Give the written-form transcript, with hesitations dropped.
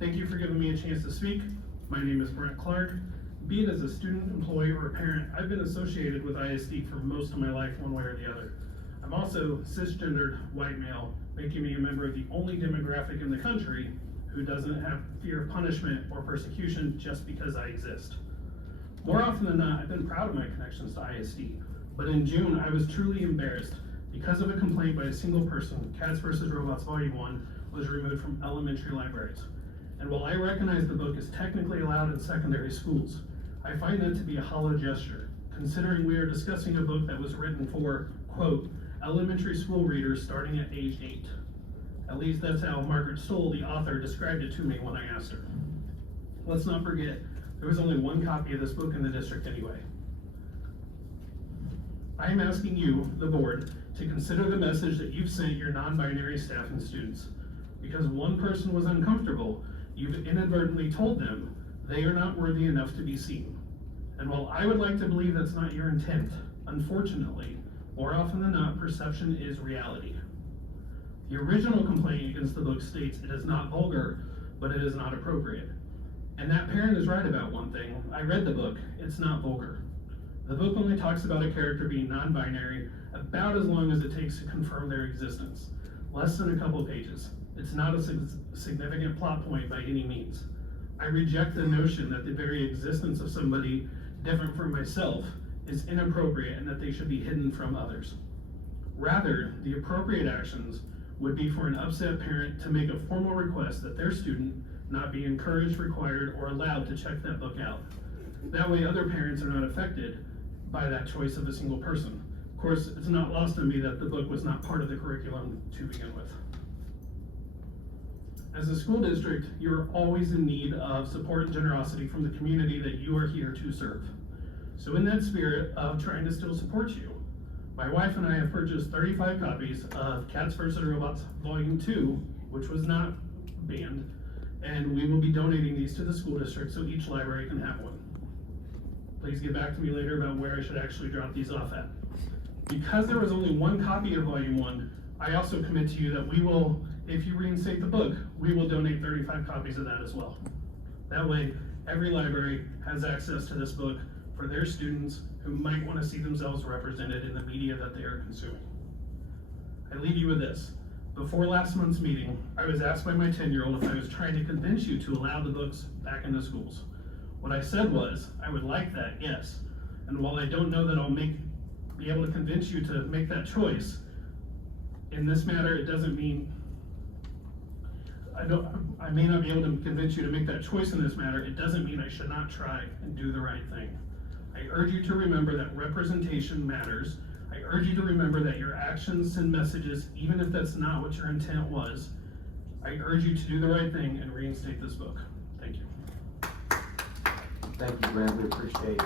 Thank you for giving me a chance to speak. My name is Brent Clark. Be it as a student, employee, or a parent, I've been associated with ISD for most of my life one way or the other. I'm also cisgendered white male, making me a member of the only demographic in the country who doesn't have fear of punishment or persecution just because I exist. More often than not, I've been proud of my connections to ISD, but in June, I was truly embarrassed because of a complaint by a single person. Cats vs. Robots Volume 1 was removed from elementary libraries. And while I recognize the book is technically allowed in secondary schools, I find that to be a hollow gesture, considering we are discussing a book that was written for, quote, elementary school readers starting at age 8. At least that's how Margaret Stoll, the author, described it to me when I asked her. Let's not forget, there was only one copy of this book in the district anyway. I am asking you, the board, to consider the message that you've sent your non-binary staff and students. Because one person was uncomfortable, you've inadvertently told them they are not worthy enough to be seen. And while I would like to believe that's not your intent, unfortunately, more often than not, perception is reality. The original complaint against the book states it is not vulgar, but it is not appropriate. And that parent is right about one thing. I read the book, it's not vulgar. The book only talks about a character being non-binary about as long as it takes to confirm their existence. Less than a couple pages. It's not a significant plot point by any means. I reject the notion that the very existence of somebody different from myself is inappropriate and that they should be hidden from others. Rather, the appropriate actions would be for an upset parent to make a formal request that their student not be encouraged, required, or allowed to check that book out. That way other parents are not affected by that choice of a single person. Of course, it's not lost on me that the book was not part of the curriculum to begin with. As a school district, you're always in need of support and generosity from the community that you are here to serve. So in that spirit of trying to still support you, my wife and I have purchased 35 copies of Cats vs. Robots Volume 2, which was not banned, and we will be donating these to the school district so each library can have one. Please get back to me later about where I should actually drop these off at. Because there was only one copy of Volume 1, I also commit to you that we will, if you reinstate the book, we will donate 35 copies of that as well. That way, every library has access to this book for their students who might want to see themselves represented in the media that they are consuming. I leave you with this. Before last month's meeting, I was asked by my 10-year-old if I was trying to convince you to allow the books back into schools. What I said was, I would like that, yes. And while I don't know that I'll be able to convince you to make that choice, in this matter, it doesn't mean, I may not be able to convince you to make that choice in this matter, it doesn't mean I should not try and do the right thing. I urge you to remember that representation matters. I urge you to remember that your actions send messages, even if that's not what your intent was. I urge you to do the right thing and reinstate this book. Thank you. Thank you, Brent. We appreciate